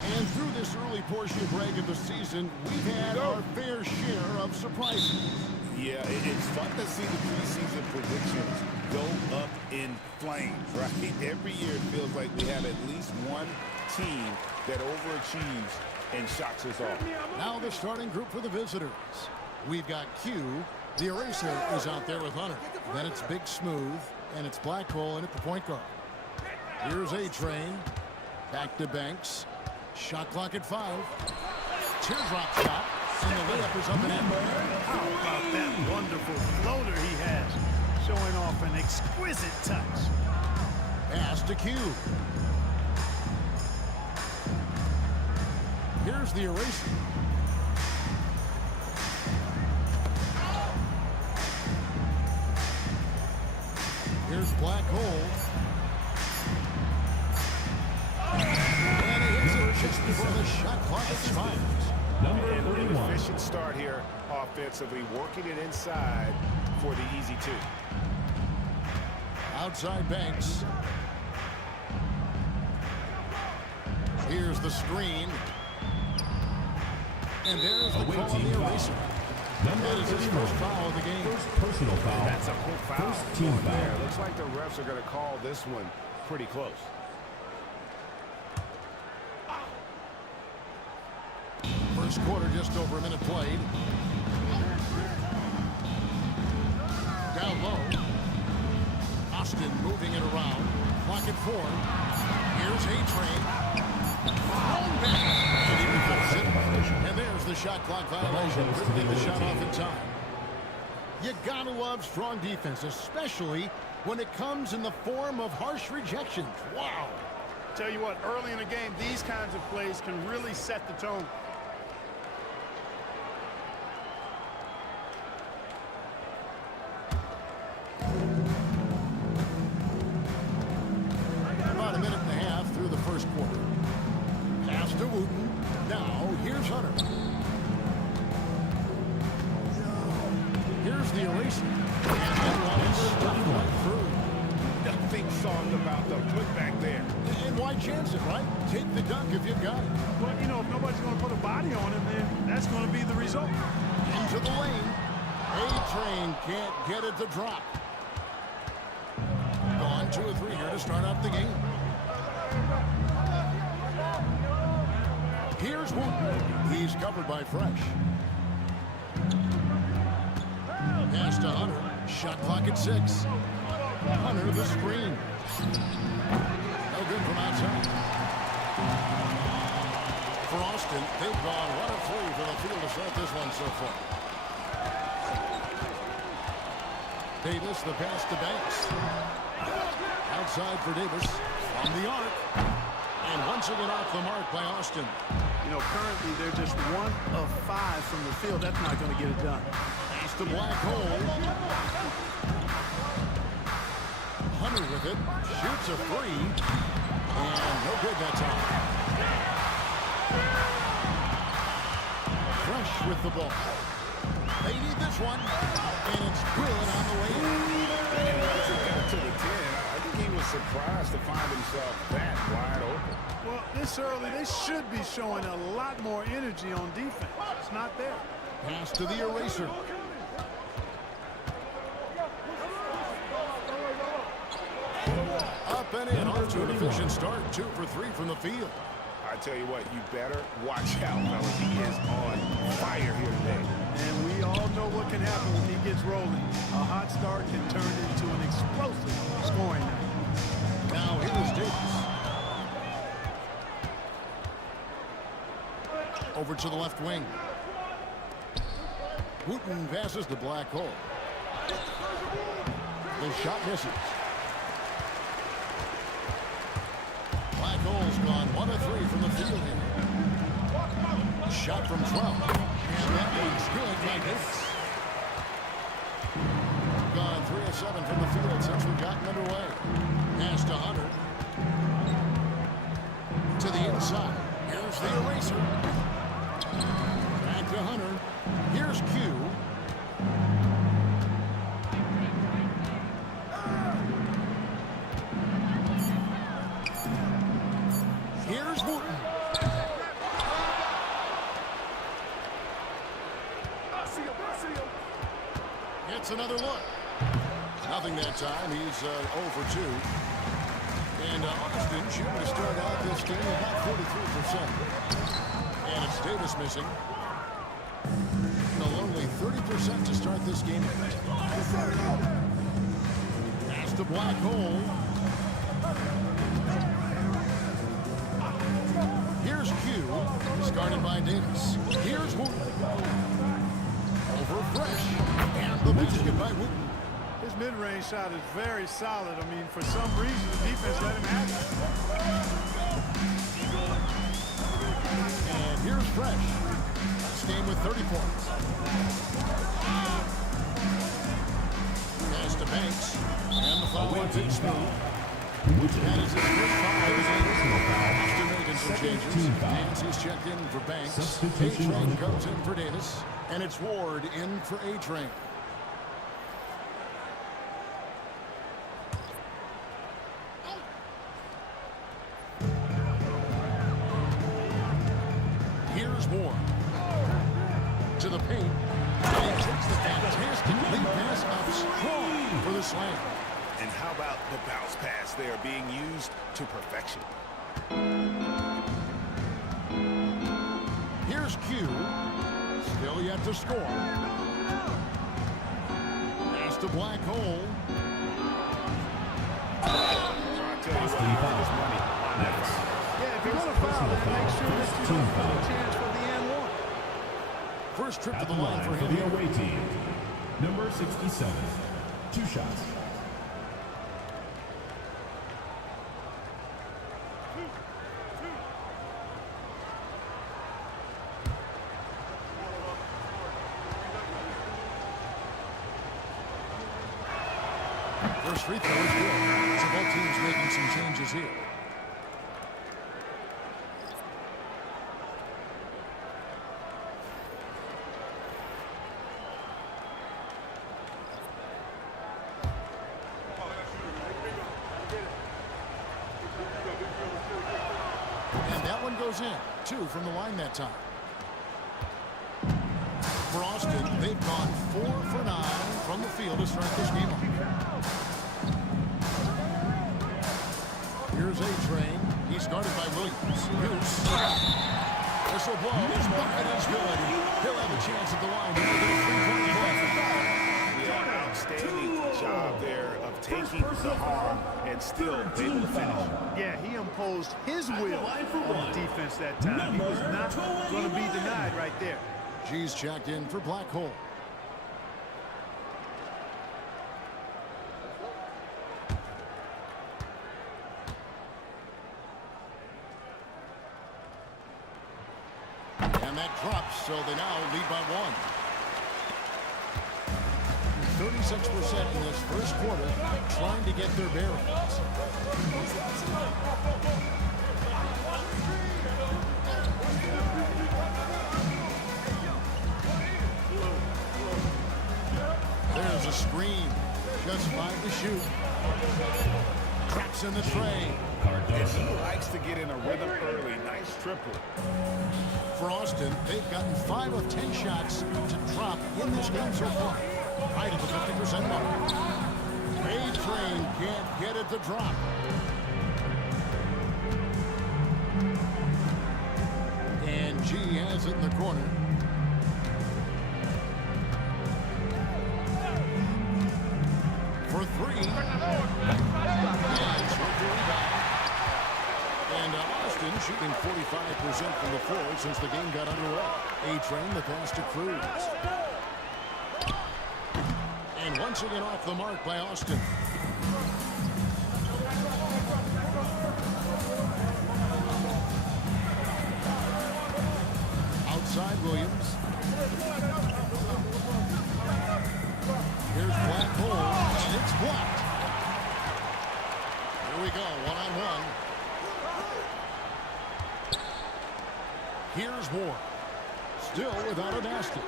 And through this early portion break of the season, we've had our fair share of surprises. Yeah, it's fun to see the preseason predictions go up in flames, right? Every year it feels like we have at least one team that overachieves and shocks us off. Now the starting group for the visitors. We've got Q. The eraser is out there with Hunter. Then it's Big Smooth, and it's Blackwell in at the point guard. Here's A-Train. Back to Banks. Shot clock at 5. Teardrop shot, and the layup is up and in. How about that wonderful floater he has, showing off an exquisite touch. Pass to Q. Here's the eraser. Here's Black Hole. And he hits it just before the shot clock expires. Number 31. Efficient start here offensively, working it inside for the easy 2. Outside Banks. Here's the screen. And there's the call on the eraser. That is his first foul of the game. First personal foul. That's a quick foul. First team foul. There. Looks like the refs are going to call this one pretty close. First quarter, just over a minute played. Down low. Austin moving it around. Clock at 4. Here's A-Train. And there's the shot clock violation. Ripping the shot off in time. You gotta love strong defense, especially when it comes in the form of harsh rejections. Wow. Tell you what, early in the game, these kinds of plays can really set the tone. About a minute and a half through the first quarter. Pass to Wooten. Now, here's Hunter. Here's the eraser. And that one is stuffed right through. Nothing soft about the putback there. And why chance it, right? Take the dunk if you've got it. Well, you know, if nobody's going to put a body on him, then that's going to be the result. Into the lane. A-Train can't get it to drop. Gone 2 or 3 here to start out the game. Here's Wooten. He's covered by Fresh. Pass to Hunter. Shot clock at 6. Hunter the screen. No good from outside. For Austin, they've gone 1 of 3 from the field to start this one so far. Davis, the pass to Banks. Outside for Davis. From the arc. And once again off the mark by Austin. You know, currently they're just 1 of 5 from the field. That's not going to get it done. Pass to Black Hole. Hunter with it. Shoots a 3. And no good that time. Fresh with the ball. They need this one. And it's good on the way in. And once it got to the 10, I think he was surprised to find himself that wide open. Well, this early, they should be showing a lot more energy on defense. It's not there. Pass to the eraser. Up and in, off to an efficient start. 2 for 3 from the field. I tell you what, you better watch out, fellas. He is on fire here today. And we all know what can happen when he gets rolling. A hot start can turn into an explosive scoring night. Now here's Davis. Over to the left wing. Wooten passes to Black Hole. The shot misses. Black Hole's gone 1 of 3 from the field here. Shot from 12. And that one's good by Davis. Gone 3 of 7 from the field since we've gotten underway. Pass to Hunter. To the inside. Here's the eraser. Back to Hunter. Here's Q. Here's Wooten. Gets another look. Nothing that time. He's 0 for 2. And Austin shooting to start out this game about 43%. And it's Davis missing. Only 30% to start this game. Pass to Black Hole. Here's Q. Started by Davis. Here's Wooten. Over Fresh. And the basket by Wooten. His mid-range shot is very solid. I mean, for some reason, the defense let him have it. And here's Fresh. This game with 30 points. Pass to Banks. And the foul on Big Smooth. That is his first foul. Austin making some changes. Nancy's checked in for Banks. A-Train comes in for Davis. And it's Ward in for A-Train. Here's Ward. To the paint. And he takes the fantastic lead pass up strong for the slam. And how about the bounce pass there being used to perfection? Here's Q. Still yet to score. Pass to Black Hole. Yeah, if you're going to foul, then make sure that you don't have a chance for the and one. First trip to the line for him. The away team, number 67. 2 shots. First free throw is good. So both teams making some changes here. And that one goes in. 2 from the line that time. For Austin, they've gone 4 for 9 from the field to start this game off. Here's A-Train. He started by Williams. Goose. Whistle blow. His bucket is good. He'll have a chance at the line to get a 3-point play. Yeah, outstanding job there of taking the harm and still able to finish. Yeah, he imposed his will on the defense that time. He was not going to be denied right there. G's checked in for Black Hole. And that drops, so they now lead by 1. 36% in this first quarter, trying to get their bearings. There's a screen. Just 5 to shoot. Traps in the tray. And he likes to get in a rhythm early. Nice triple. For Austin, they've gotten 5 of 10 shots to drop in this game so far. Right at the 50% mark. A-Train can't get it to drop. And G has it in the corner. For 3. And Austin shooting 45% from the floor since the game got underway. A-Train the pass to Cruz. And once again off the mark by Austin. Outside Williams. Here's Black Hole, and it's blocked. Here we go, one-on-one. Here's Ward. Still without a basket.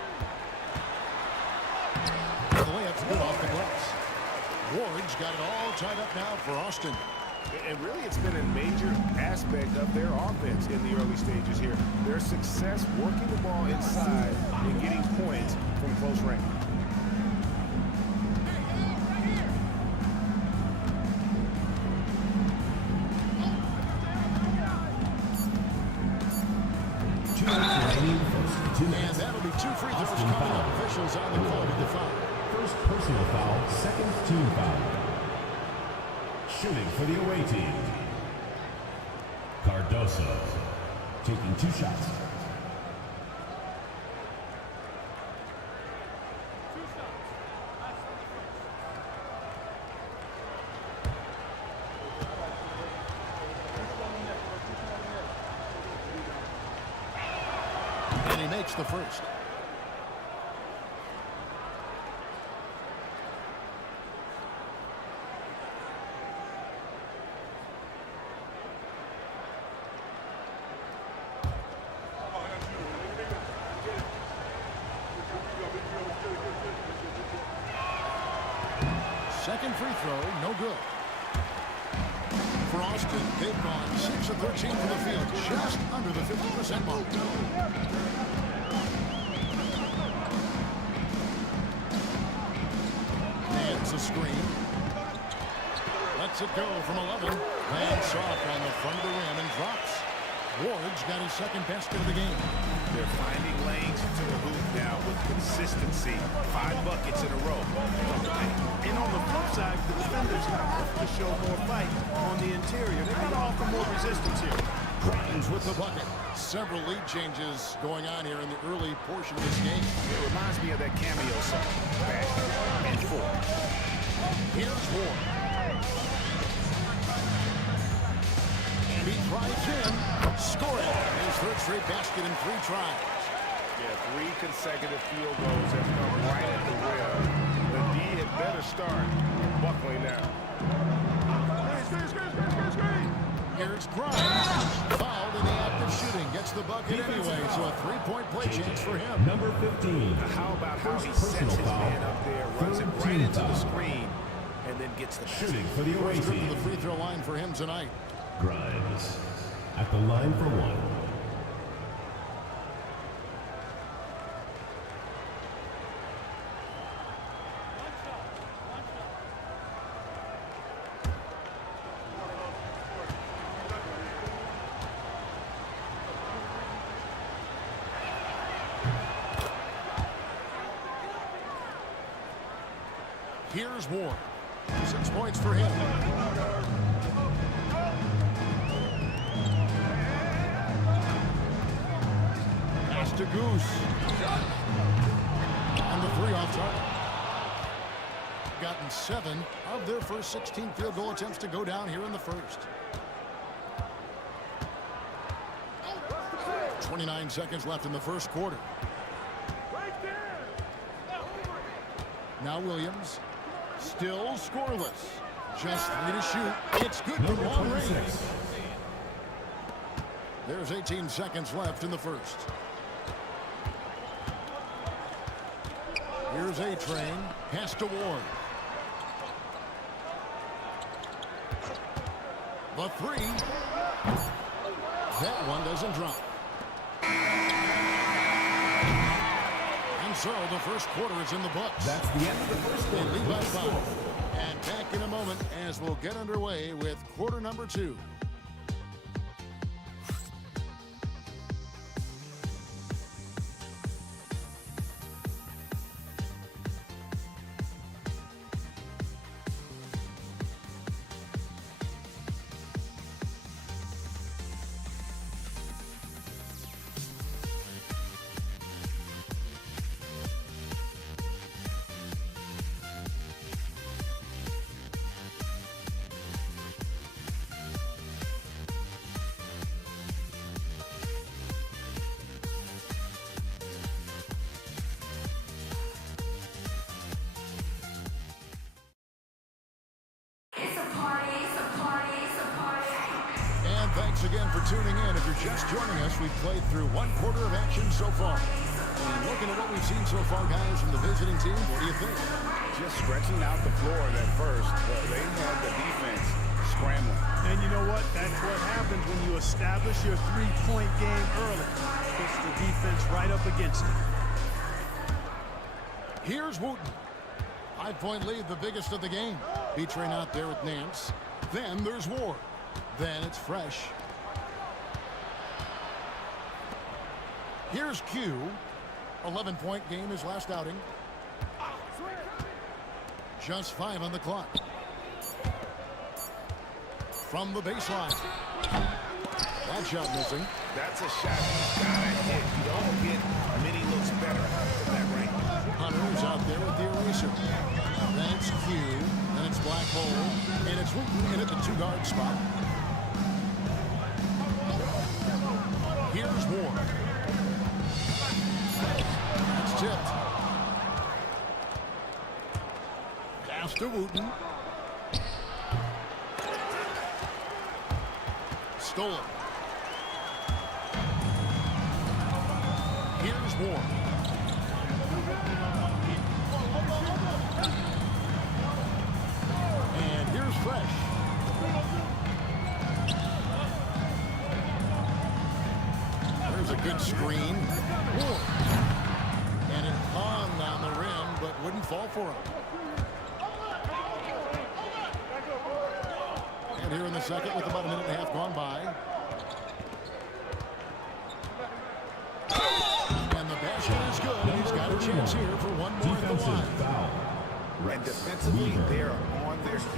The layup's good off the glass. Ward's got it all tied up now for Austin. And really, it's been a major aspect of their offense in the early stages here. Their success working the ball inside and getting points from close range. 2 free throws coming up. Officials on the call with the foul. First personal foul, second team foul. Shooting for the away team. Cardoso taking 2 shots. And he makes the first. Second free throw, no good. For Austin, they've gone 6 of 13 from the field, just under the 50% mark. Hands a screen. Lets it go from 11. Lands soft on the front of the rim and drops. Ward's got his second basket of the game. They're finding lanes to the hoop now with consistency. 5 buckets in a row. And on the flip side, the defenders have to show more fight on the interior. They're going to offer more resistance here. Grimes with the bucket. Several lead changes going on here in the early portion of this game. It reminds me of that cameo song. Back and forth. Here's Ward. And he tries in. Scoring. His third straight basket in 3 tries. Yeah, 3 consecutive field goals have come right at the rim. The D had better start buckling now. Here's Grimes. Fouled in the act of shooting. Gets the bucket anyway, so a 3-point play chance for him. Number 15. How about how he First sets his personal man up there, runs it right into the screen, and then gets the Shooting for the away First trip to team. the free throw line for him tonight. Grimes at the line for 1. Here's Ward. 6 points for him. Pass to Goose. And the 3 off target. Gotten 7 of their first 16 field goal attempts to go down here in the first. 29 seconds left in the first quarter. Now Williams. Still scoreless. Just 3 to shoot. It's good from long range. There's 18 seconds left in the first. Here's A-Train. Pass to Ward. The 3. That one doesn't drop. And so the first quarter is in the books. That's the end of the first They quarter. lead by 5. And back in a moment as we'll get underway with quarter number 2. Thanks again for tuning in. If you're just joining us, we've played through 1 quarter of action so far. And looking at what we've seen so far, guys, from the visiting team, what do you think? Just stretching out the floor at first, but they had the defense scrambling. And you know what? That's what happens when you establish your 3-point game early. Puts the defense right up against it. Here's Wooten. 5-point lead, the biggest of the game. B-Train out there with Nance. Then there's Ward. Then it's Fresh. Here's Q. 11-point game his last outing. Just 5 on the clock. From the baseline. That shot missing. That's a shot you gotta hit. You don't get many looks better from that range. Hunter is out there with the eraser. Then it's Q. Then it's Black Hole. And it's Wooten in at the 2-guard spot. Here's Ward. It's tipped. Pass to Wooten. Stolen. Here's Ward. And here's Fresh. There's a good screen. Ward. And it hung on the rim, but wouldn't fall for him. And here in the second with about a minute and a half gone by. And the basket is good. He's got a chance here for one more at the line. Foul. And defensively, they're on their heels.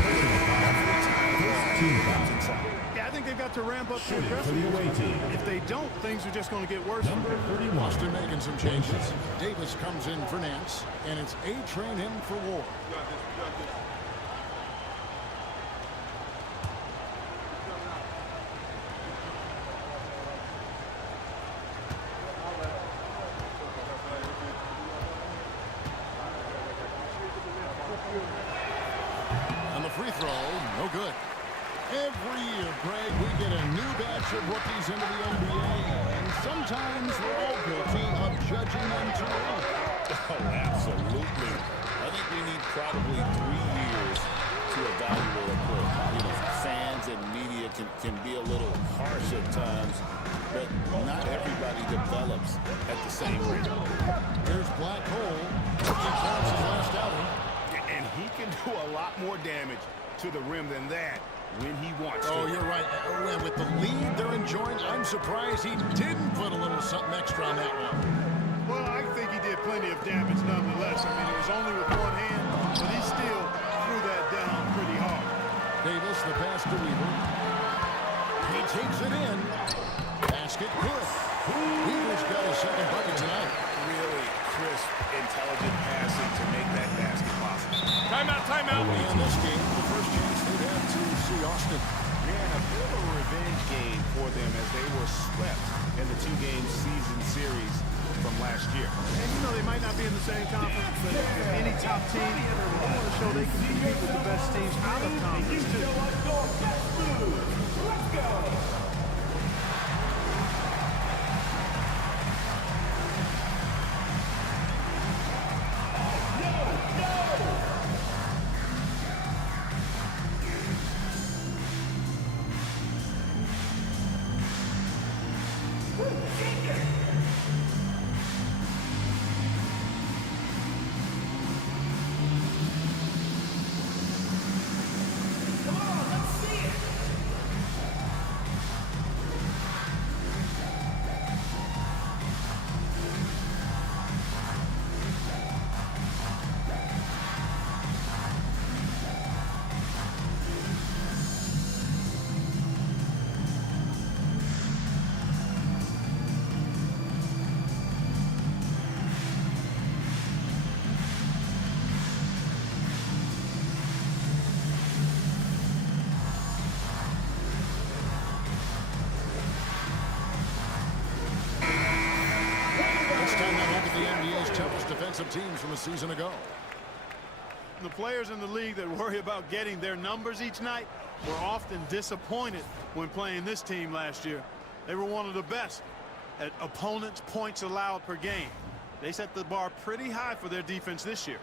Yeah, I think they've got to ramp up their For the away team. If they don't, things are just going to get worse. Number 31. Boston making some changes. Davis comes in for Nance, and it's A-Train in for Ward. On the free throw, no good. Every year, Greg, we get a new batch of rookies into the NBA, and sometimes we're all guilty of judging them too early. Oh, absolutely. I think we need probably 3 years to evaluate a player. You know, fans and media can be a little harsh at times, but not everybody develops at the same rate. Here's Black Hole. He counts his last outing. And he can do a lot more damage to the rim than that when he wants to. Oh, you're right. And with the lead they're enjoying, I'm surprised he didn't put a little something extra on that one. Well, I think he did plenty of damage nonetheless. I mean, it was only with one hand, but he still threw that down pretty hard. Davis, the pass to Weaver. He takes it in. Basket good. Weaver's got his second bucket tonight. Really crisp, intelligent passing to make that basket possible. Timeout, timeout. In this game, the first chance they had to see Austin. And a bit of a revenge game for them as they were swept in the 2-game season series from last year. And you know, they might not be in the same conference, but if any top team, they want to show they can compete with the best teams out of conference, too. Let's go. Defensive teams from a season ago. The players in the league that worry about getting their numbers each night were often disappointed when playing this team last year. They were one of the best at opponents' points allowed per game. They set the bar pretty high for their defense this year.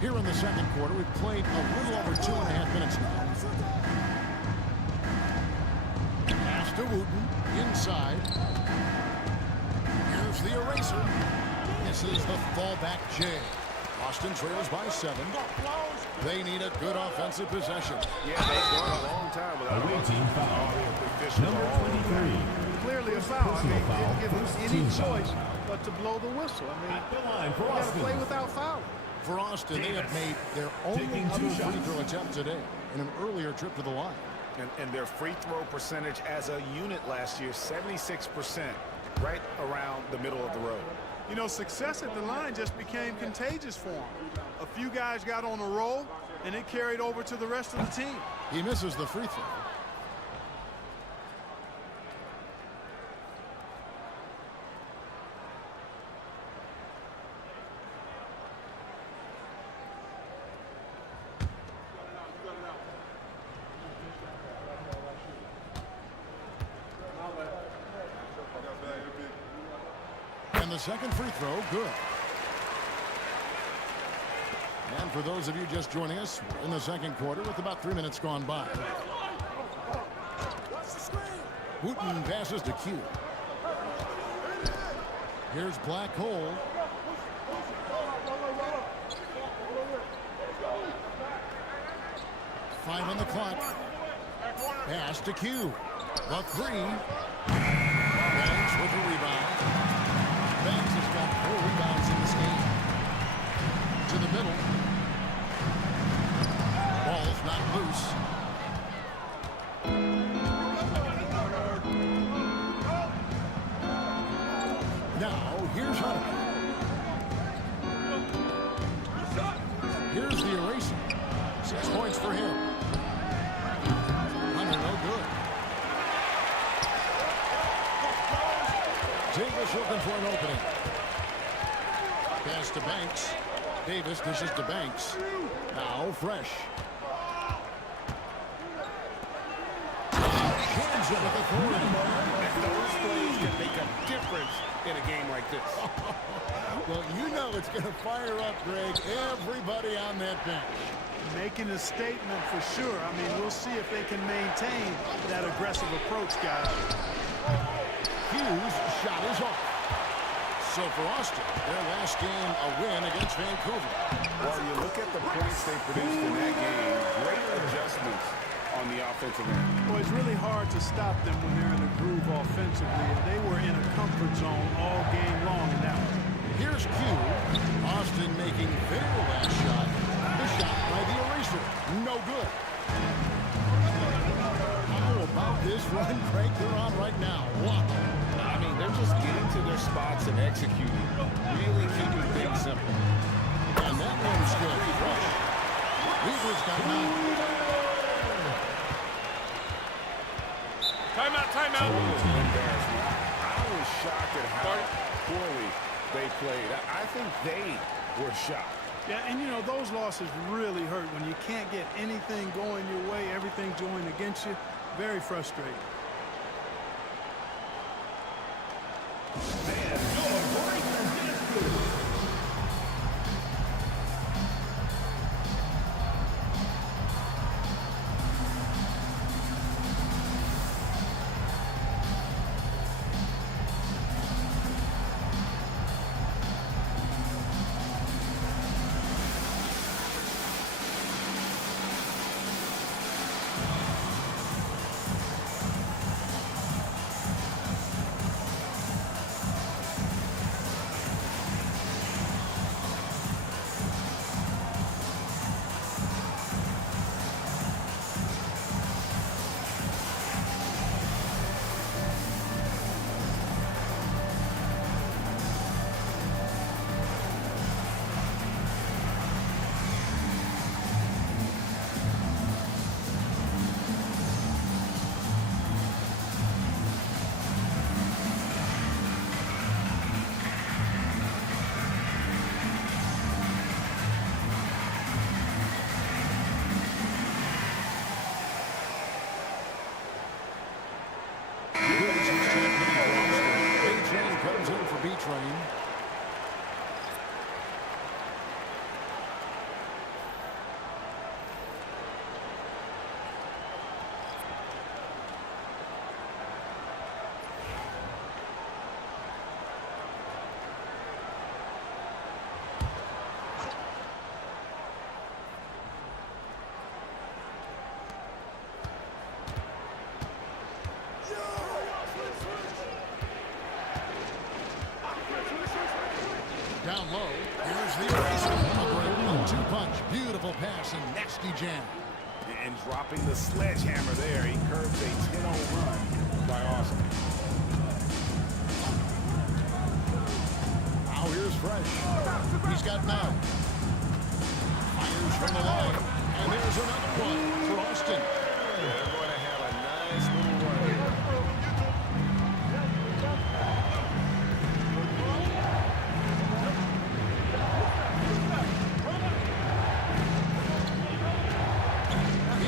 Here in the second quarter, we've played a little over 2.5 minutes now. Pass to Wooten, inside. Here's the eraser. This is the fallback J. Austin trails by 7. They need a good offensive possession. Yeah, they've gone a long time without Awaiting foul. Number 23. Clearly a foul. I mean, Personal didn't give foul, them first any team foul. choice but to blow the whistle. I mean, At the line for you got to Austin. play without fouling. For Austin, they have made their only Taking other 2 free shots. throw attempt today in an earlier trip to the line. And their free throw percentage as a unit last year, 76%, right around the middle of the road. You know, success at the line just became contagious for him. A few guys got on a roll, and it carried over to the rest of the team. He misses the free throw. And the second free throw, good. And for those of you just joining us, we're in the second quarter with about 3 minutes gone by. Wooten passes to Q. Here's Black Hole. Five on the clock. Pass to Q. The 3. Banks with the rebound. Banks has got 4 rebounds in this game. To the middle. Ball's not loose. Now, here's Hunter. Here's the eraser. 6 points for him. Hunter, no good. Davis looking for an opening. Pass to Banks. Davis dishes to Banks. Now Fresh. Hands it with authority. Those plays can make a difference in a game like this. Well, you know it's going to fire up, Greg, everybody on that bench. Making a statement for sure. I mean, we'll see if they can maintain that aggressive approach, guys. Hughes' shot is off. So for Austin, their last game a win against Vancouver. Well, you look at the points they produced in that game, great adjustments on the offensive end. Well, it's really hard to stop them when they're in a groove offensively, and they were in a comfort zone all game long in that one. Here's Q. Austin making their last shot. The shot by the eraser. No good. How about this run, Craig, they're on right now? Wow. I mean, they're just getting to their spots and executing, really keeping things simple. And that one's good. Rush. Weaver's got 9. Timeout. Embarrassment. I was shocked at how poorly they played. I think they were shocked. Yeah, and you know, those losses really hurt when you can't get anything going your way, everything's going against you. Very frustrating. A-Train comes in for B-Train. Beautiful pass and nasty jam. And dropping the sledgehammer there. He curves a 10-0 run by Austin. Now here's Fresh. He's got 9. Fires from the line. And there's another one for Austin. They're going to have a nice little run here.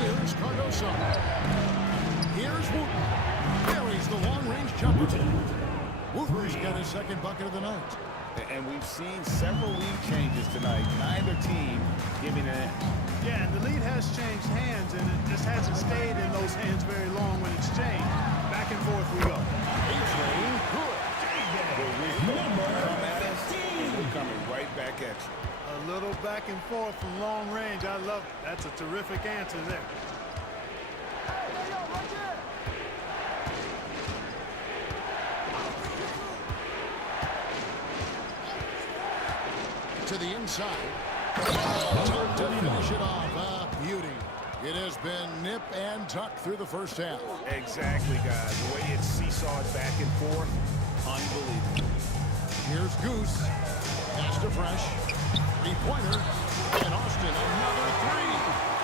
Here's Cardoso. Here's Wooten. Carries the long-range jumper. Wooten's got his second bucket of the night. And we've seen several lead changes tonight. Neither team giving an end. Yeah, and the lead has changed hands, and it just hasn't stayed in those hands very long when it's changed. Back and forth we go. A-Train, good. Come at us, and we're coming right back at you. A little back and forth from long range. I love it. That's a terrific answer there. To the inside. Tuck to finish it off. Ah, beauty. It has been nip and tuck through the first half. Exactly, guys. The way it's seesawed back and forth, unbelievable. Here's Goose. Pass to Fresh. 3-pointer. And Austin, another 3.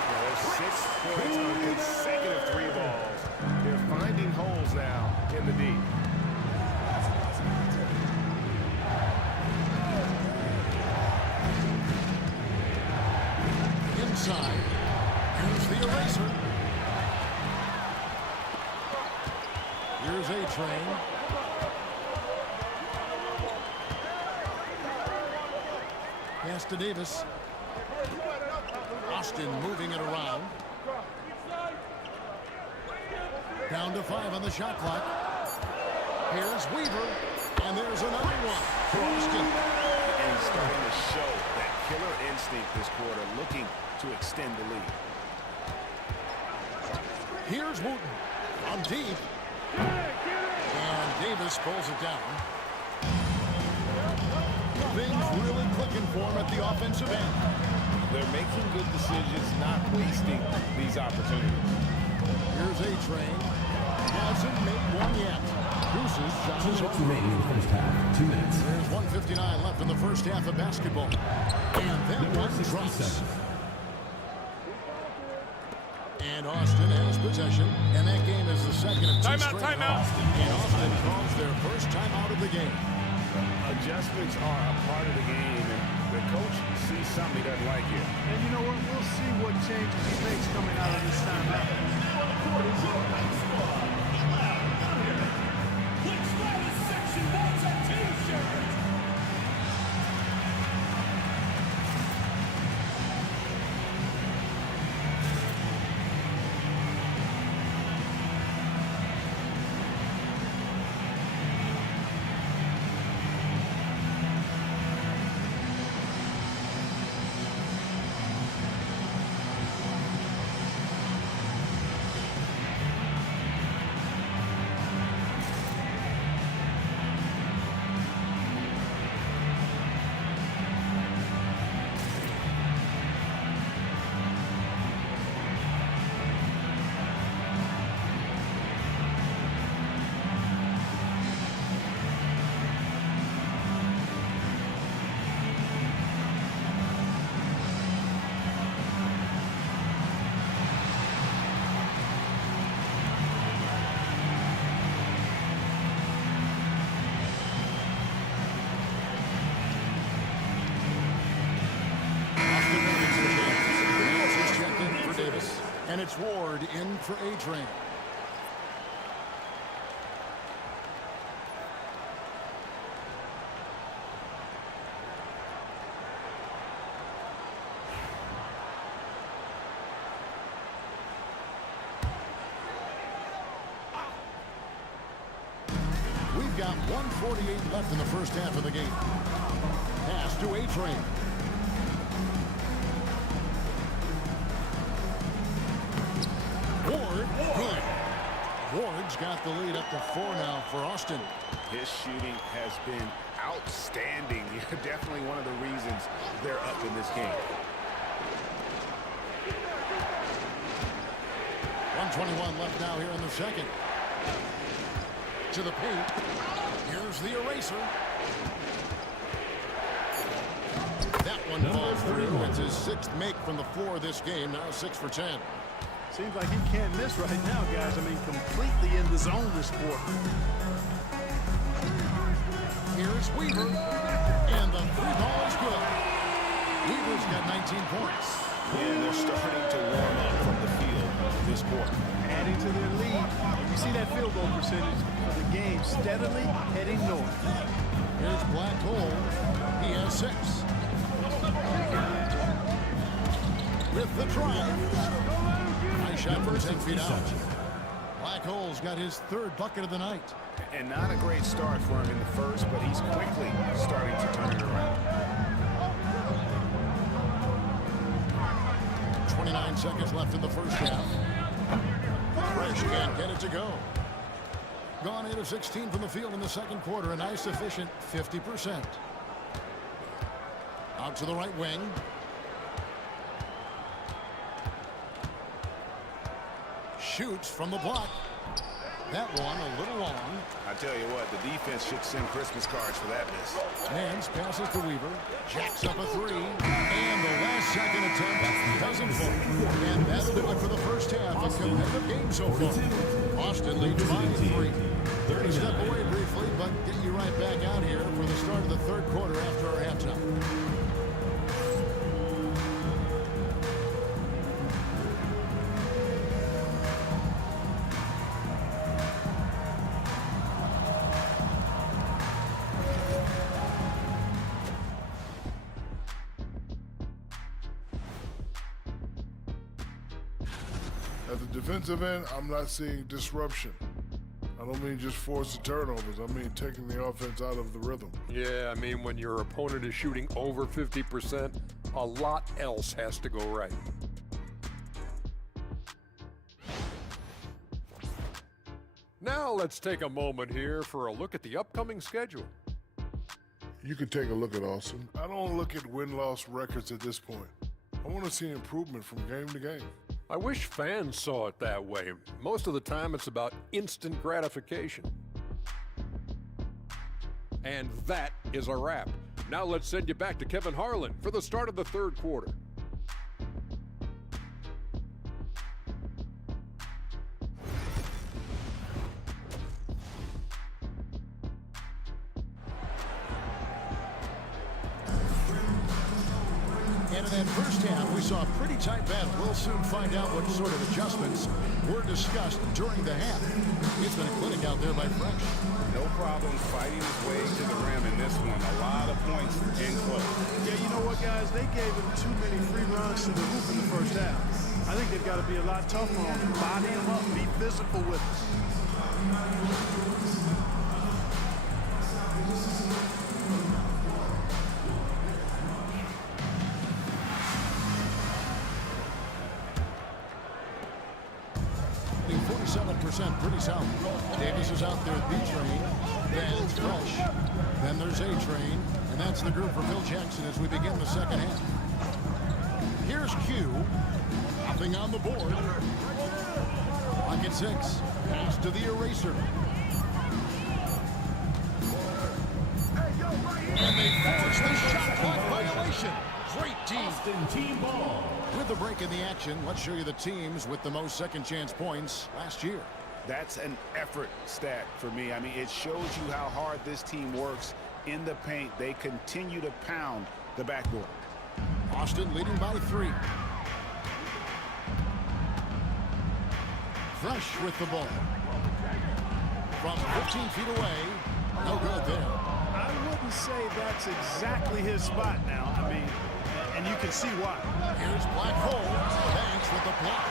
There's 6 points on consecutive 3 balls. They're finding holes now in the deep. Inside. Here's the eraser. Here's A-Train. Pass to Davis. Austin moving it around. Down to 5 on the shot clock. Here's Weaver. And there's another one for Austin. And he's starting to show that killer instinct this quarter, looking to extend the lead. Here's Wooten on deep. And Davis pulls it down. Things really clicking for him at the offensive end. They're making good decisions, not wasting these opportunities. Here's A-Train. Hasn't made one yet. Deuces shot his Minutes own. remaining in the first half. 2 minutes. There's 1:59 left in the first half of basketball. And that Number one drops. 67. And Austin has possession. And that game is the second of 2 straight. Timeout. And Austin calls their first timeout of the game. Adjustments are a part of the game, and the coach sees something he doesn't like here. And you know what? We'll see what changes he makes coming out of this timeout. And it's Ward in for A-Train. We've got 1:48 left in the first half of the game. Pass to A-Train. Ward, good. Ward's got the lead up to 4 now for Austin. His shooting has been outstanding. Definitely one of the reasons they're up in this game. 1:21 left now here in the second. To the paint. Here's the eraser. That one falls through. It's his 6th make from the floor this game. Now 6 for 10. Seems like he can't miss right now, guys. I mean, completely in the zone this quarter. Here's Weaver. And the 3-ball is good. Weaver's got 19 points. And they're starting to warm up from the field this quarter. Adding to their lead. You see that field goal percentage for the game steadily heading north. Here's Black Hole. He has 6. With the drive. Nice shot from 10 feet out. Black Hole's got his 3rd bucket of the night. And not a great start for him in the first, but he's quickly starting to turn it around. 29 seconds left in the first half. Fresh can't get it to go. Gone 8 of 16 from the field in the second quarter. A nice efficient 50%. Out to the right wing. Shoots from the block. That one a little long. I tell you what, the defense should send Christmas cards for that miss. Mans passes to Weaver. Jacks up a 3. And the last second attempt doesn't fall. And that'll do it for the first half. A competitive game so far. Austin leads by 3. 30 step away briefly, but get you right back out here for the start of the 3rd quarter after our halftime. At the defensive end, I'm not seeing disruption. I don't mean just forced turnovers. I mean taking the offense out of the rhythm. Yeah, I mean when your opponent is shooting over 50%, a lot else has to go right. Now let's take a moment here for a look at the upcoming schedule. You can take a look at Austin. I don't look at win-loss records at this point. I want to see improvement from game to game. I wish fans saw it that way. Most of the time it's about instant gratification. And that is a wrap. Now let's send you back to Kevin Harlan for the start of the 3rd quarter. And in that first half, we saw a pretty tight battle. We'll soon find out what sort of adjustments were discussed during the half. It's been a clinic out there by Fresh. No problem fighting his way to the rim in this one. A lot of points in close. Yeah, you know what, guys? They gave him too many free runs to the hoop in the first half. I think they've got to be a lot tougher on him. Body him up, be physical with him. Pretty sound. Davis is out there, B-Train. Then it's Fresh. Then there's A-Train. And that's the group for Phil Jackson as we begin the second half. Here's Q. Nothing on the board. Pocket 6. Pass to the eraser. And they force the shot clock violation. Great team ball. With the break in the action, let's show you the teams with the most second-chance points last year. That's an effort stat for me. I mean, it shows you how hard this team works in the paint. They continue to pound the backboard. Austin leading by 3. Fresh with the ball. From 15 feet away. No good there. I wouldn't say that's exactly his spot now. I mean, and you can see why. Here's Black Hole. Banks with the block.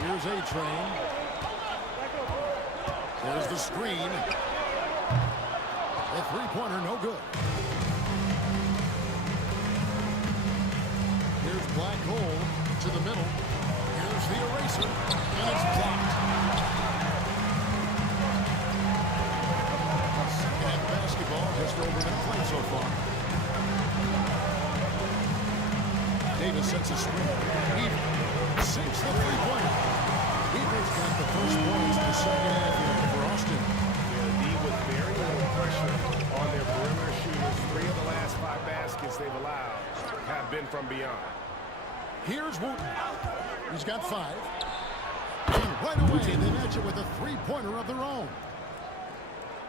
Here's A-Train. There's the screen. The three-pointer, no good. Here's Black Hole to the middle. Here's the eraser. And it's blocked. Second half basketball, just over a minute played so far. Davis sets a screen. Weaver sinks the three-pointer. Weaver's got the first points in the second half here for Austin. The D with very little pressure on their perimeter shooters. 3 of the last 5 baskets they've allowed have been from beyond. Here's Wooten. He's got 5. And right away, they match it with a three-pointer of their own.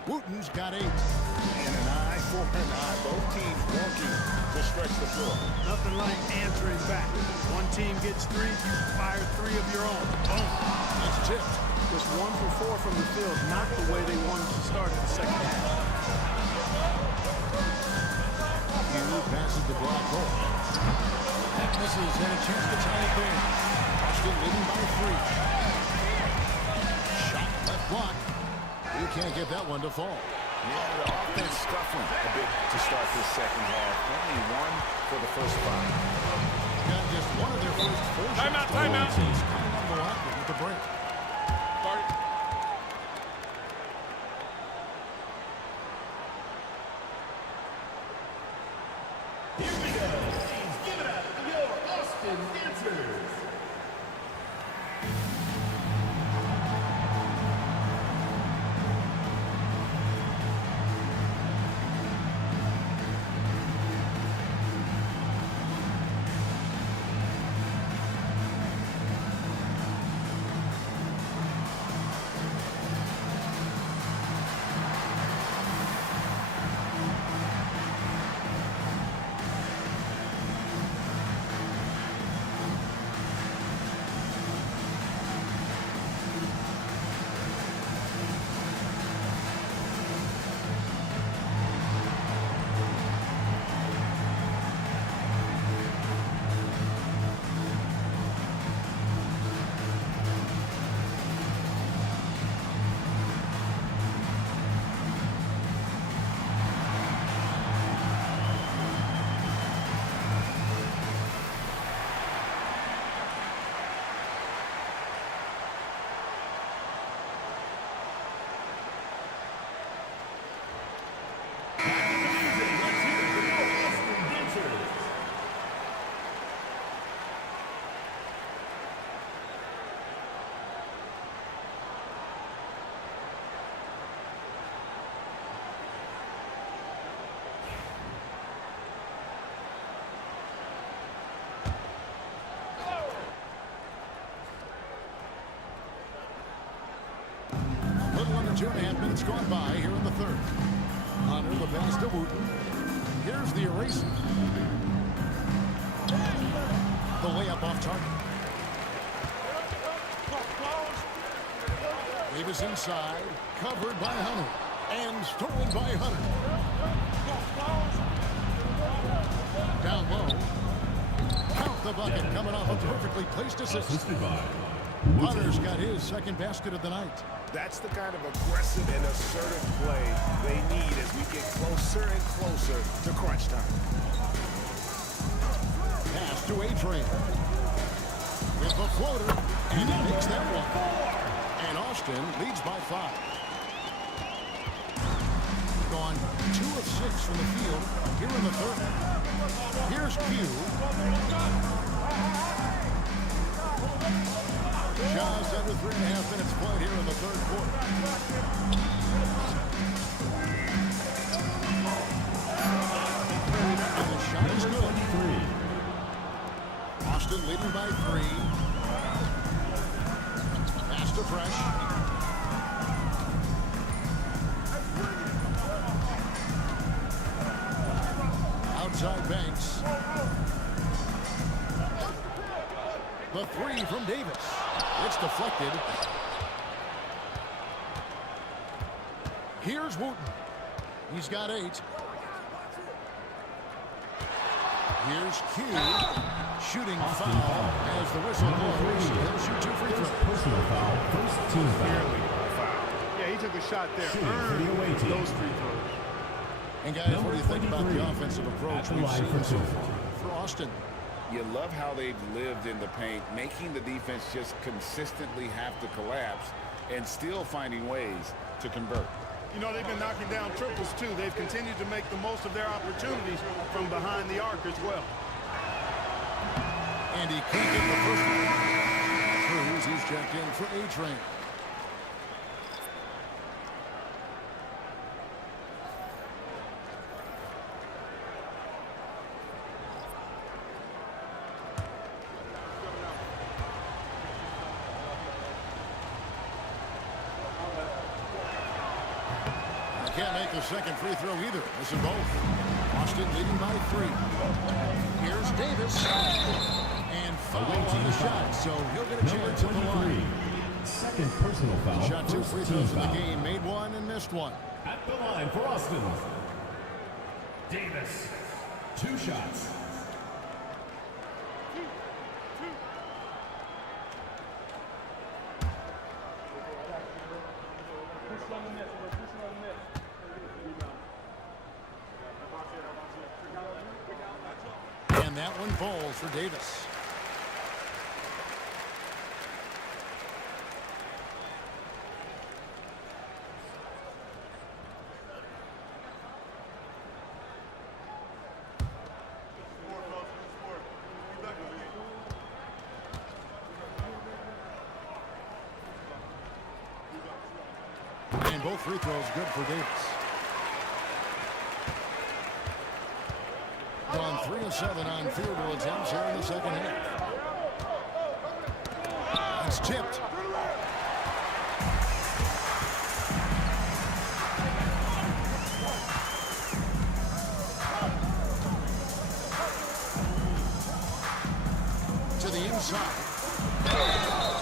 Wooten's got 8. And an eye for an eye. Both teams working to stretch the floor. Nothing like answering back. One team gets 3, you fire 3 of your own. Boom. That's tipped. Just 1 for 4 from the field, not the way they wanted to start the second half. Hugh passes the black hole. That misses and a chance to tie it there. Austin leading by 3. Shot left block. He can't get that one to fall. Yeah, the offense scuffling a bit to start this second half. Only 1 for the first 5. Got just one of their first 4 shots. Timeout. Coming on the line with the break. Here we go. Please give it up for your Austin dancers. Under 2.5 minutes gone by here in the third. Hunter the pass to Wooten. Here's the eraser. The layup off target. Davis inside, covered by Hunter, and stolen by Hunter. Down low. Count the bucket coming off a perfectly placed assist. Hunter's got his second basket of the night. That's the kind of aggressive and assertive play they need as we get closer and closer to crunch time. Pass to A-Train. With a floater, and he makes that one. And Austin leads by 5. Gone 2 of 6 from the field here in the third. Here's Q. Just under 3.5 minutes played here in the third quarter. And the shot is good. Austin leading by 3. Pass to Fresh. Outside Banks. The 3 from Davis. It's deflected. Here's Wooten. He's got 8. Here's Q. Shooting foul as the whistle blows. He'll shoot 2 free throws. Personal foul, first team foul. Yeah, he took a shot there. Earned those free throws. And guys, what do you think about the offensive approach we've seen so far for Austin? You love how they've lived in the paint, making the defense just consistently have to collapse and still finding ways to convert. You know, they've been knocking down triples, too. They've continued to make the most of their opportunities from behind the arc as well. And he can't get the first one. Cruz, he's checked in for A-Train. Can't make the second free throw either. This is both. Austin leading by 3. Here's Davis. And foul on the shot, so he'll get a chance at the line. Second personal foul. Shot 2 free throws in the game. Made 1 and missed 1. At the line for Austin. Davis. 2 shots. And that one falls for Davis. And both free throws good for Davis. Gone 3 of 7 on field goal attempts here in the second half. It's tipped. To the inside.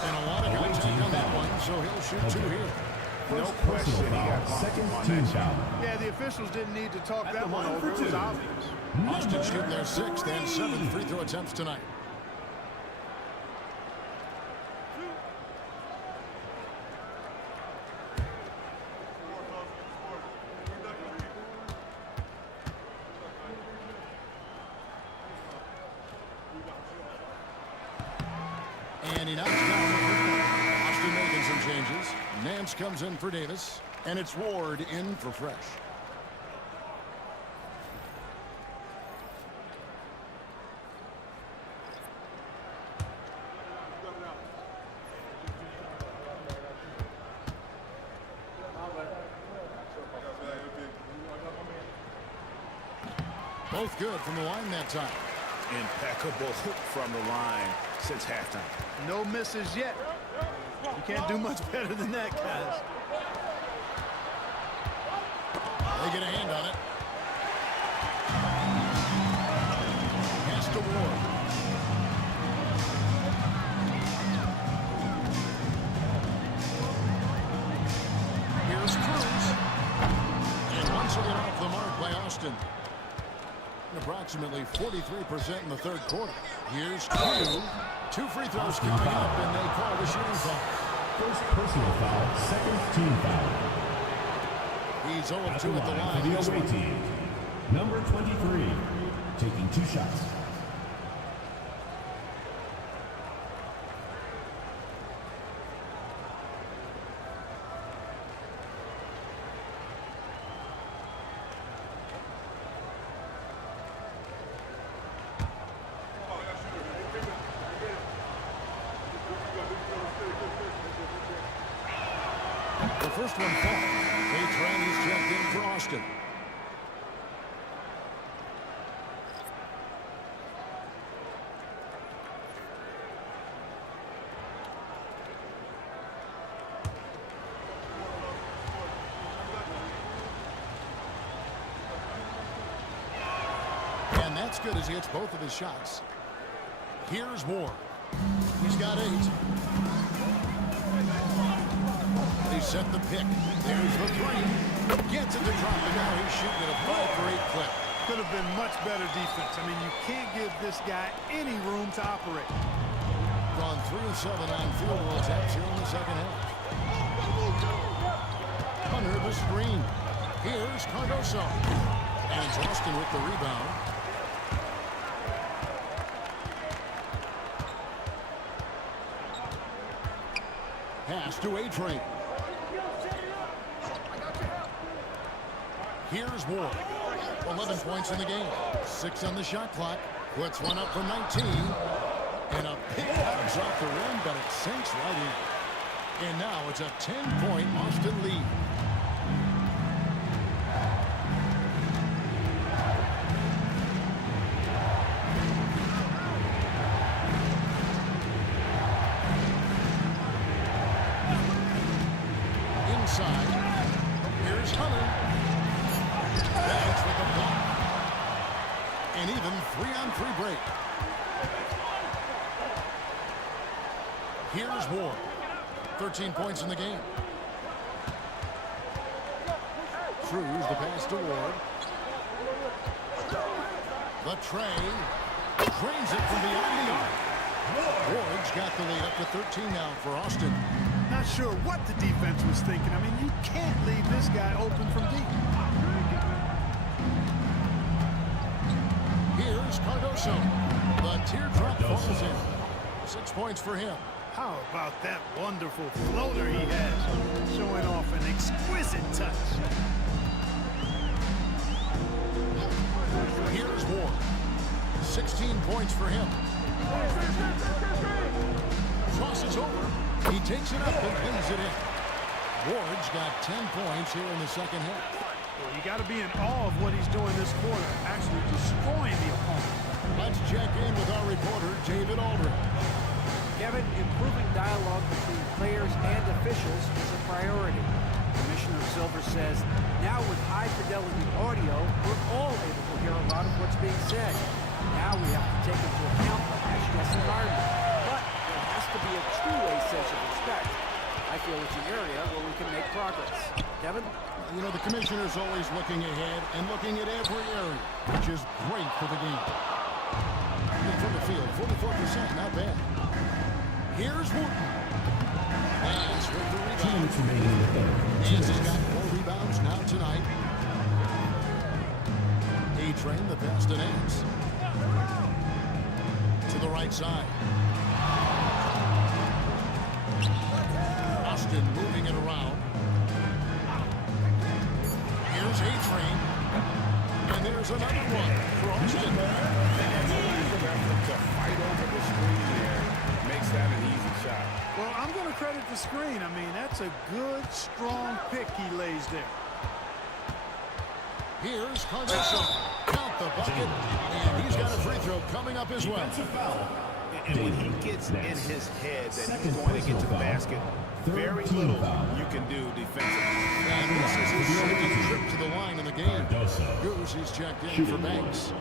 And a lot of contact on that one, so he'll shoot 2 here. No question he got Second team foul. Yeah, the officials didn't need to talk that one over. It was obvious. Austin shooting their 6th and 7th free throw attempts tonight. And he knocks down the first one. Austin making some changes. Nance comes in for Davis, and it's Ward in for Fresh. Both good from the line that time. Impeccable from the line since halftime. No misses yet. You can't do much better than that, guys. They get a hand on it. Pass to Ward. Here's Cruz. And once again off the mark by Austin. Approximately 43% in the third quarter. Here's Q. 2 free throws coming up, and they call the shooting foul. First personal foul, second team foul. He's 0 of 2 at the For line. the This away one. team, number 23, taking 2 shots. The first one falls. A-Train is checked in for Austin. And that's good as he hits both of his shots. Here's Ward. He's got 8. They set the pick. There's the 3. Gets it to drop, and now he's shooting at a 5-for-8 clip. Could have been much better defense. I mean, you can't give this guy any room to operate. Gone 3 of 7 on field goal attempts here in the second half. Under the screen. Here's Cardoso. And it's Austin with the rebound. Pass to A-Train. Here's Ward. 11 points in the game. 6 on the shot clock. Puts one up from 19. And a pick bounce off the rim, but it sinks right in. And now it's a 10-point Austin lead. Inside. Here's Hunter. Banks with the block. And even 3-on-3 break. Here's Ward. 13 points in the game. Cruz the pass to Ward. The tray. Drains it from beyond the arc. Ward's got the lead up to 13 now for Austin. Not sure what the defense was thinking. I mean, you can't leave this guy open from deep. Here's Cardoso. The teardrop falls in. 6 points for him. How about that wonderful floater he has, showing off an exquisite touch. Here's Ward. 16 points for him. Crosses over. He takes it up and cleans it in. Ward's got 10 points here in the second half. Well, you got to be in awe of what he's doing this quarter, actually destroying the opponent. Let's check in with our reporter, David Aldridge. Kevin, improving dialogue between players and officials is a priority. Commissioner Silver says, now with high-fidelity audio, we're all able to hear a lot of what's being said. Now we have to take into account the high-stress environment. But there has to be a two-way sense of respect. I feel it's an area where we can make progress. Kevin? You know, the commissioner's always looking ahead and looking at every area, which is great for the game. From the field, 44%, not bad. Here's Wooten. Nance with the rebound. Nance has got 4 rebounds now tonight. A-Train, the pass to Nance. To the right side. Austin moving it around. Here's A-Train. And there's another one for Austin. To fight over the screen there makes that an easy shot. Well, I'm going to credit the screen. I mean, that's a good, strong pick he lays there. Here's Cardoso. Count the bucket. And he's got a free throw coming up as well. And when he gets in his head that he's going to get to the basket, very little you can do defensively. And this is his second trip to the line in the game. Goose, he's checked in for Banks.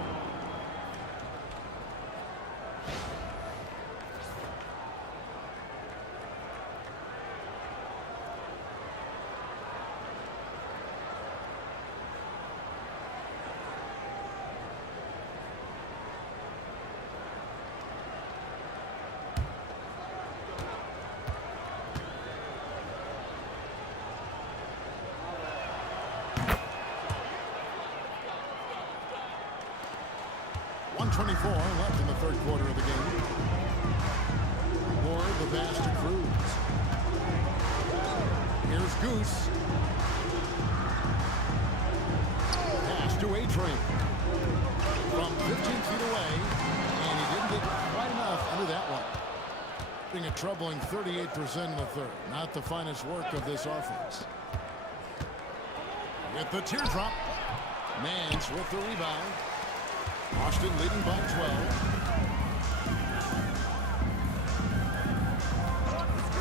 .24 left in the third quarter of the game. Ward the pass to Cruz. Here's Goose. Pass to A-Train. From 15 feet away. And he didn't get quite enough under that one. Being a troubling 38% in the third. Not the finest work of this offense. With the teardrop. Nance with the rebound. Austin leading by 12.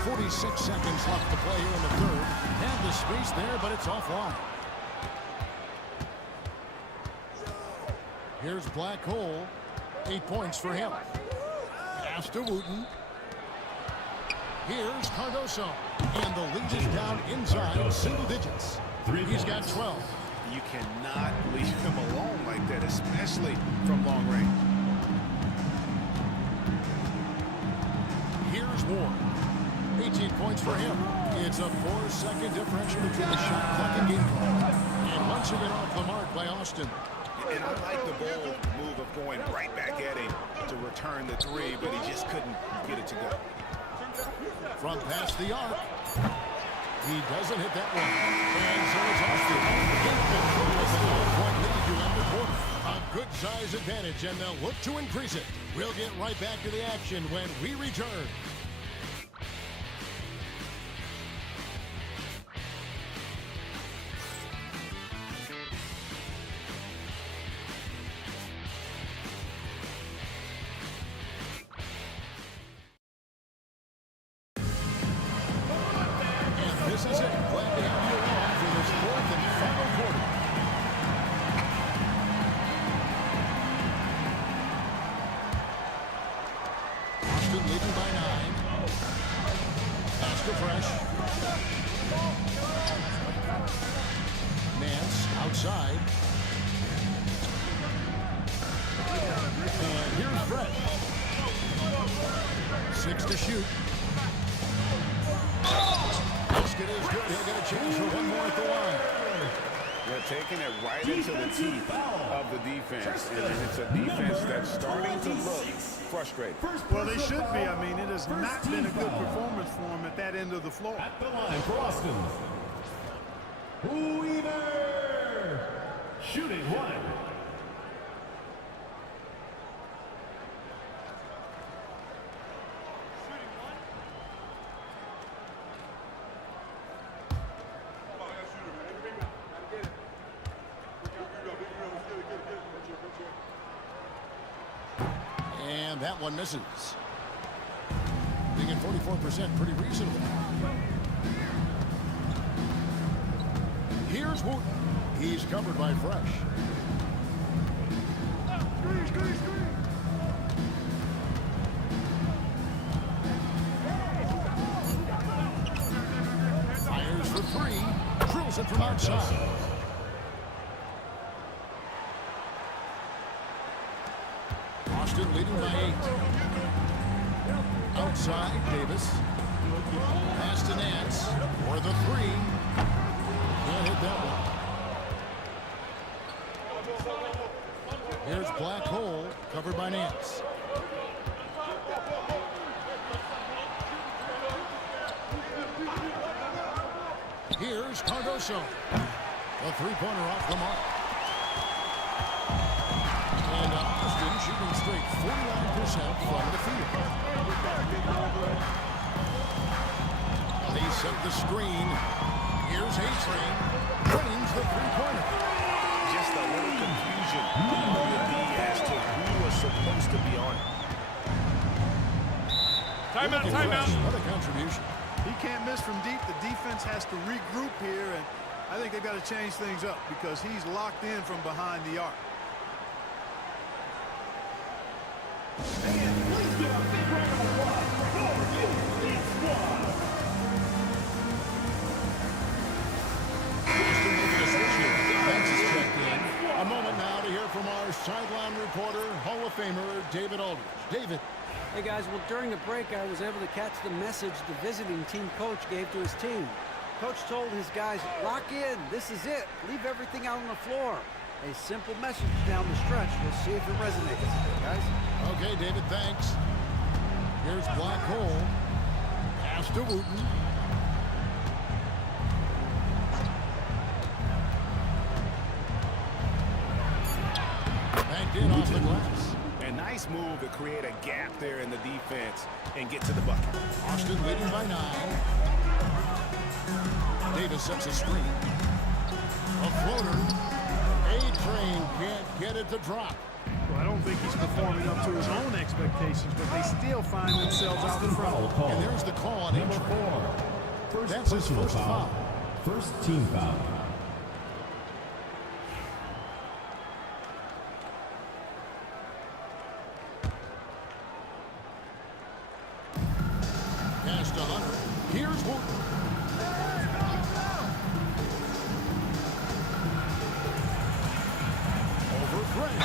46 seconds left to play here in the third. Had the space there, but it's offline. Here's Black Hole. 8 points for him. Pass to Wooten. Here's Cardoso. And the lead is down inside single digits. He's got 12. You cannot leave him alone like that, especially from long range. Here's Ward. 18 points for him. It's a 4-second differential between the shot clock and game clock. And once again off the mark by Austin. And I like the bold move of going right back at him to return the three, but he just couldn't get it to go. From past the arc. He doesn't hit that one. And so it's Austin. In control of the 9-point lead to end the quarter. A Good size advantage, and they'll look to increase it. We'll get right back to the action when we return. And this is it. Glad to have you along for this fourth and final quarter. Leading by 9. Pass to Fresh. Nance outside. And here's Fresh. 6 to shoot. Basket is good. He'll get a chance for one more at the line. They're taking it right into the teeth of the defense. And it's a defense that's starting to look frustrated. Well, they should be. I mean, it has not been a good performance for them at that end of the floor. At the line for Austin. Weaver. Shooting 1. And that one misses. Being at 44%, pretty reasonable. Here's Wooten. He's covered by Fresh. Fires for 3. Drills it from outside. Austin leading by 8. Outside, Davis. Pass to Nance for the 3. Can't hit that one. Here's Black Hole, covered by Nance. Here's Cardoso. A three-pointer off the mark. And Austin shooting straight 49% from the field. They set the screen. Here's A-Train. Trains the three-pointer. Just a little confusion among the D as to who was supposed to be on it. Timeout. What a contribution. He can't miss from deep. The defense has to regroup here, and I think they've got to change things up because he's locked in from behind the arc. And please give a big round of applause for this squad. That's his checked in. A moment now to hear from our sideline reporter, Hall of Famer David Aldridge. David. Hey guys, well during the break I was able to catch the message the visiting team coach gave to his team. Coach told his guys, lock in, this is it, leave everything out on the floor. A simple message down the stretch. We'll see if it resonates, guys. Okay, David, thanks. Here's Black Hole. Pass to Wooten. Banked in off the glass. A nice move to create a gap there in the defense and get to the bucket. Austin leading by 9. Davis sets a screen. A floater. A-Train can't get it to drop. Well, I don't think he's performing up to his own expectations, but they still find themselves out in front. And there's the call on Number A-Train. 4. That's his first foul. First team foul. Pass to Hunter. Here's Wooten. Over Fresh.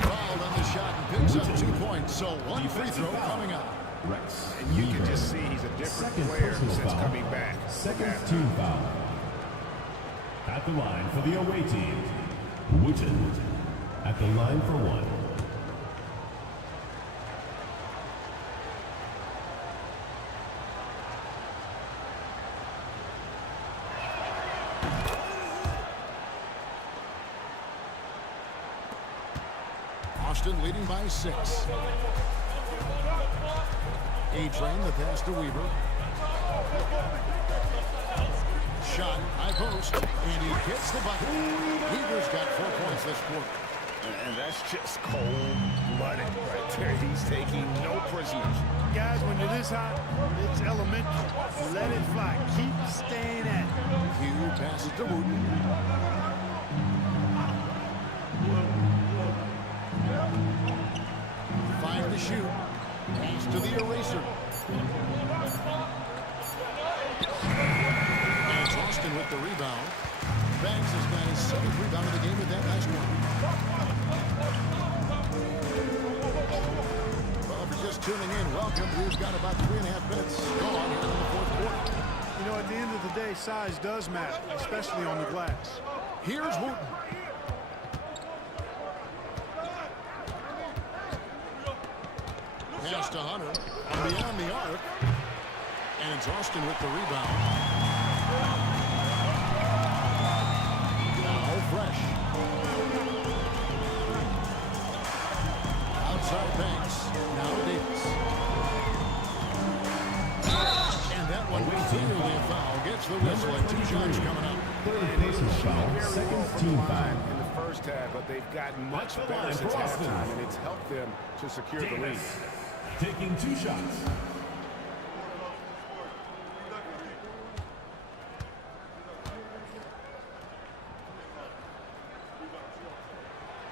Fouled on the shot and picks up 2 points. So one free throw coming up. Rex. And you can just see he's a different player since coming back. Second team foul. At the line for the away team, Wooten. At the line for 1. Austin leading by 6. A-Train, the pass to Weaver. Shot, high post, and he hits the bucket. Weaver's got 4 points this quarter. And that's just cold-blooded right there. He's taking no prisoners. Guys, when you're this hot, it's elementary. Let it fly. Keep staying at it. Hugh passes to Wooten. Five to shoot. Pass to the eraser. And it's Austin with the rebound. Banks has got his 7th rebound of the game with that last one. Well, if you're just tuning in, welcome. We've got about 3.5 minutes gone here in the 4th quarter. You know, at the end of the day, size does matter, especially on the glass. Here's Wooten. Pass to Hunter. Beyond the arc. And it's Austin with the rebound. Now Fresh. Outside Banks. Now Davis. And that one clearly a foul. Gets the whistle and 2 shots coming up. Personal foul, second team foul. In the first half, but they've gotten much better since halftime, and it's helped them to secure the lead. Taking 2 shots.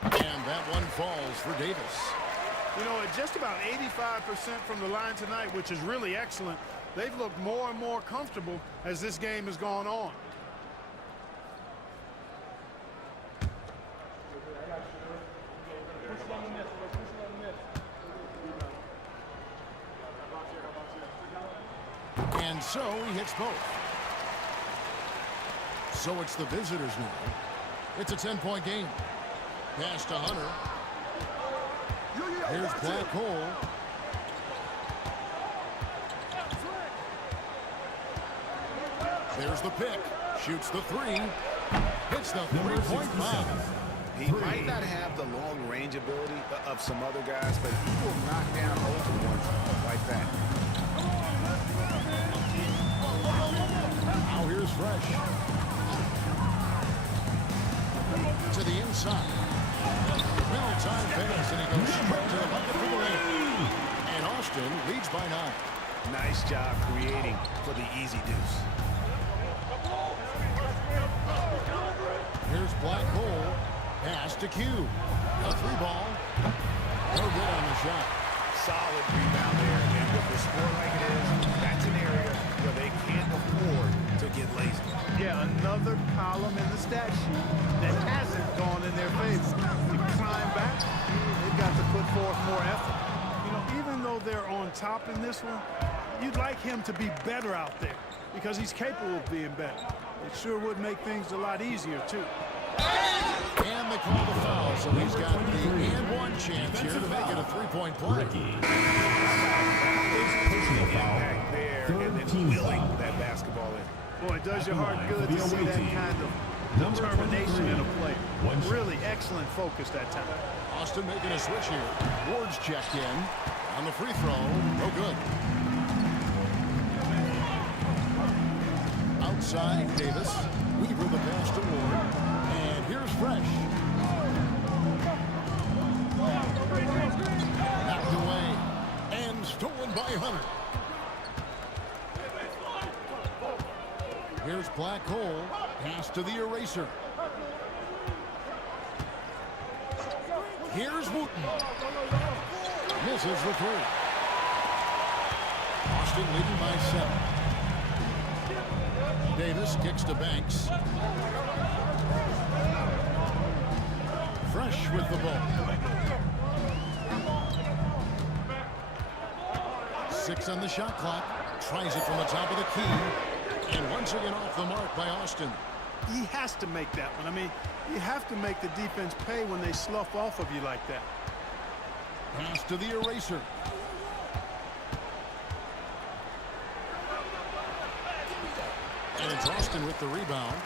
And that one falls for Davis. You know, at just about 85% from the line tonight, which is really excellent, they've looked more and more comfortable as this game has gone on. And so he hits both. So it's the visitors now. It's a 10-point game. Pass to Hunter. Here's Black Hole. There's the pick. Shoots the 3. Hits the 3-point bomb. He might not have the long-range ability of some other guys, but he will knock down open ones like that. Now here's Fresh. To the inside. Middle time pass, and he goes straight to the bucket for the win. And Austin leads by 9. Nice job creating for the easy deuce. Here's Black Hole. Pass to Q. A 3-ball. No good on the shot. Solid rebound there. And with the score like it is, that's an area where they can't afford to get lazy. Yeah, another column in the stat sheet that hasn't gone in their favor. You climb back, they've got to put forth more effort. You know, even though they're on top in this one, you'd like him to be better out there because he's capable of being better. It sure would make things a lot easier, too. And they call the foul, so he's got the and-one chance here to make it a 3-point play. Personal foul, third team foul. That basketball in. Boy, it does your heart good to see that kind of determination in a player. Really excellent focus that time. Austin making a switch here. Ward's checked in. On the free throw, no good. Outside, Davis. Weaver the pass to Ward. And here's Fresh. Knocked away. And stolen by Hunter. Here's Black Hole. Pass to the eraser. Here's Wooten. Misses the 3. Austin leading by 7. Davis kicks to Banks. Fresh with the ball. 6 on the shot clock. Tries it from the top of the key. And once again off the mark by Austin. He has to make that one. I mean, you have to make the defense pay when they slough off of you like that. Pass to the eraser. And it's Austin with the rebound.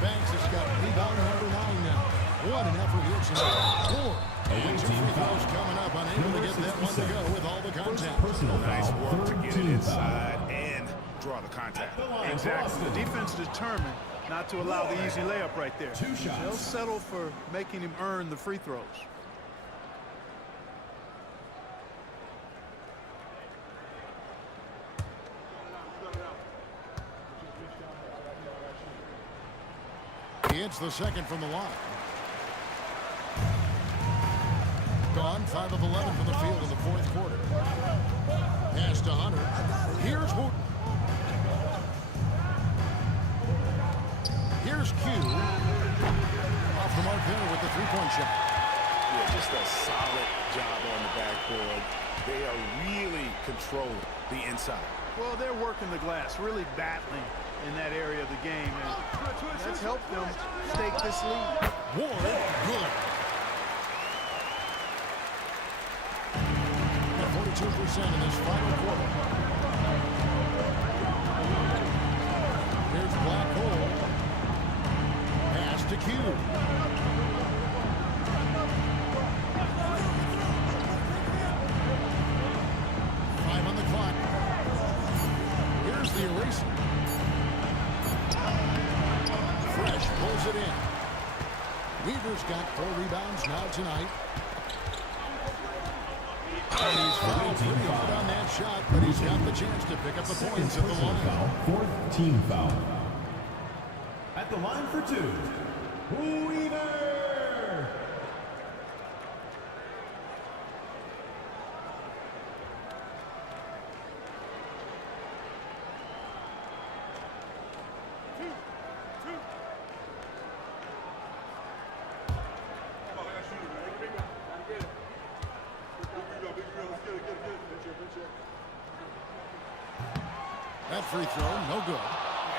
Banks has got rebound number 9 now. What an effort here tonight. Four. Away And 2 team free foul. throws coming up, unable to get that one to go with all the contact. Personal Nice foul, work to third get it team inside foul. and draw the contact. Exactly. The defense determined not to allow the easy layup right there. 2 shots. They'll settle for making him earn the free throws. He hits the second from the line. Gone 5 of 11 from the field in the fourth quarter. Pass to Hunter. Here's Wooten. Here's Q. Off the mark there with the three-point shot. Yeah, just a solid job on the backboard. They are really controlling the inside. Well, they're working the glass, really battling in that area of the game, and that's helped them stake this lead. Ward, good. At 42% in this final quarter. Here's Black Hole. Pass to Q. Five on the clock. Here's the eraser. Fresh pulls it in. Weaver's got 4 rebounds now tonight. And he's fouled pretty hard on that shot, but he's got the chance to pick up the points at the Personal line. foul, fourth team foul. At the line for 2, Weaver. That free throw, no good.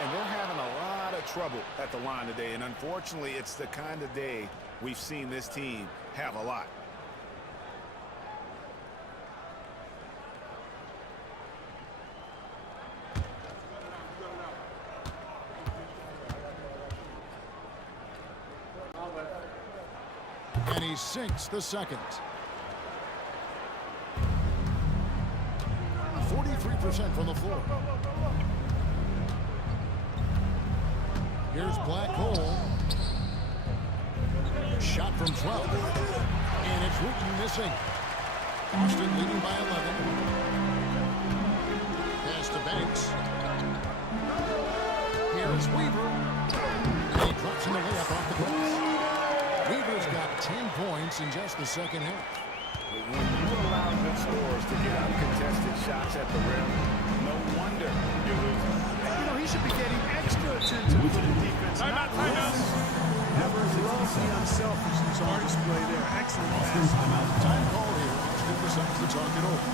And they're having a lot of trouble at the line today. And unfortunately, it's the kind of day we've seen this team have a lot. And he sinks the second. 43% from the floor. Here's Black Hole. Shot from 12. And it's Wooten missing. Boston leading by 11. Pass to Banks. Here's Weaver. And he drops in the layup off the glass. Weaver's got 10 points in just the second half. When you allow good scorers to get uncontested shots at the rim, no wonder you're losing. You know, he should be getting extra attention from the defense. Not less. Never love the unselfishness on display there. Excellent pass. Time call here. Austin decides to talk it over.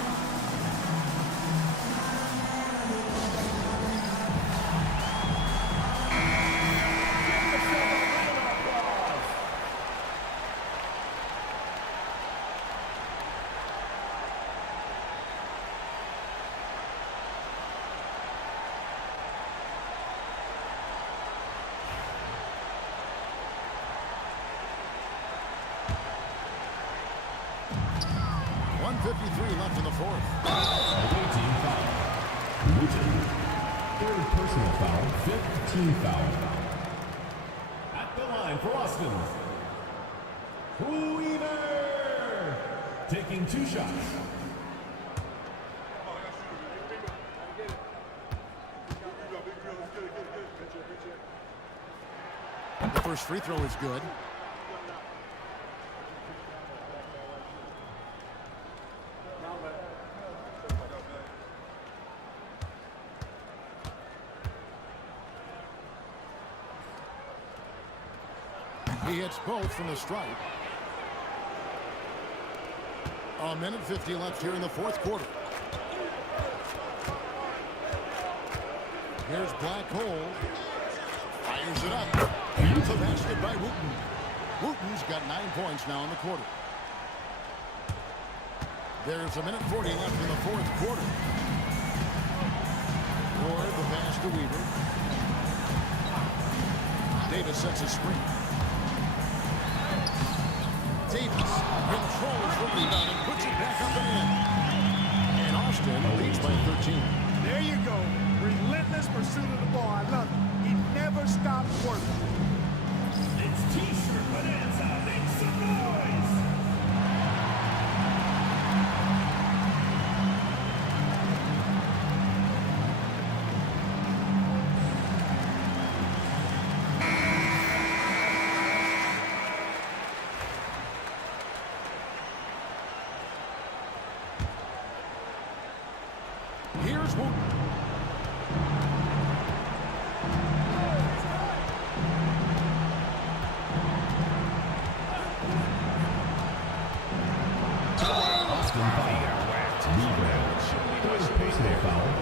Left in the fourth. Away team foul. Wooten. Third personal foul, fifth team foul. At the line for Austin, Weaver. Taking 2 shots. The first free throw is good. He hits both from the stripe. A minute 50 left here in the fourth quarter. Here's Black Hole. Fires it up. And the basket by Wooten. Wooten's got 9 points now in the quarter. There's a minute 40 left in the fourth quarter. Ward the pass to Weaver. Davis sets a screen. Davis controls the rebound and puts it back up and in. And Austin leads by 13. There you go. Relentless pursuit of the ball. I love it. He never stopped working. It's T-shirt Bonanza. Make some noise. Here's one.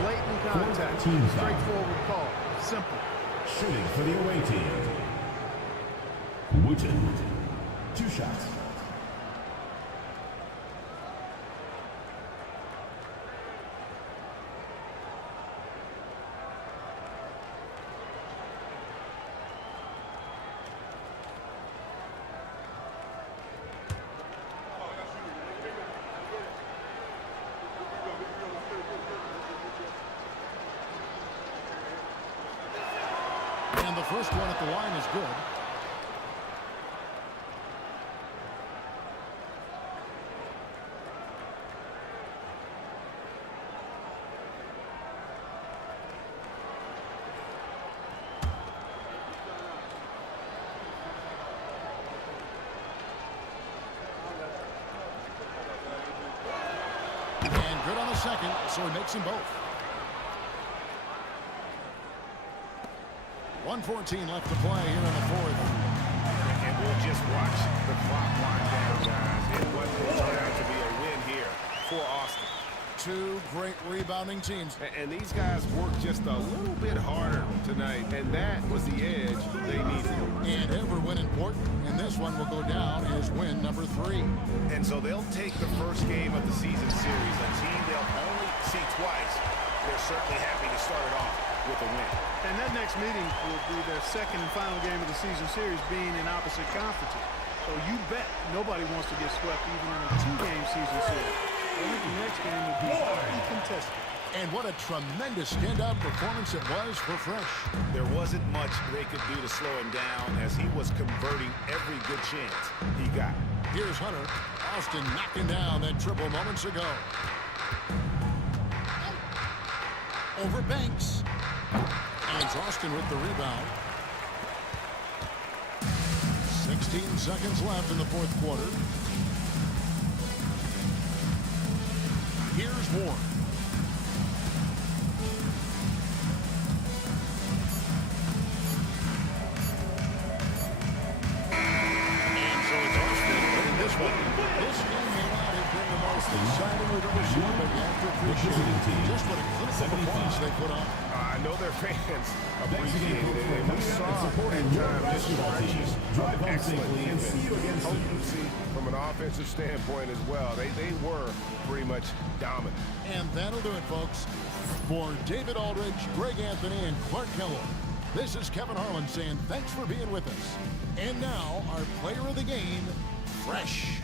Blatant contact. Straightforward call. Simple. Shooting for the away team. Wooten. 2 shots. And the first one at the line is good. And good on the second, so he makes them both. 1:14 left to play here in the fourth. And we'll just watch the clock wind down, guys. It wasn't turn out to be a win here for Austin. Two great rebounding teams. And these guys worked just a little bit harder tonight, and that was the edge they needed. And every win important, and this one will go down as win number 3. And so they'll take the first game of the season series, a team they'll only see twice. They're certainly happy to start it off with a win. And that next meeting will be their second and final game of the season series, being in opposite conferences. So you bet nobody wants to get swept even in a 2-game season series. I think the next game will be highly contested. And what a tremendous standout performance it was for Fresh. There wasn't much they could do to slow him down as he was converting every good chance he got. Here's Hunter. Austin knocking down that triple moments ago. Over Banks. And it's Austin with the rebound. 16 seconds left in the fourth quarter. Here's Ward. And so it's Austin winning this one. This game may not have been the most exciting we've ever seen, but you have to appreciate just what a clinical performance they put on. I know their fans appreciated it, and we saw at times just excellent defense, potency from an offensive standpoint as well. They were pretty much dominant. And that'll do it, folks. For David Aldridge, Greg Anthony, and Clark Kellogg, this is Kevin Harlan saying thanks for being with us. And now, our player of the game, Fresh.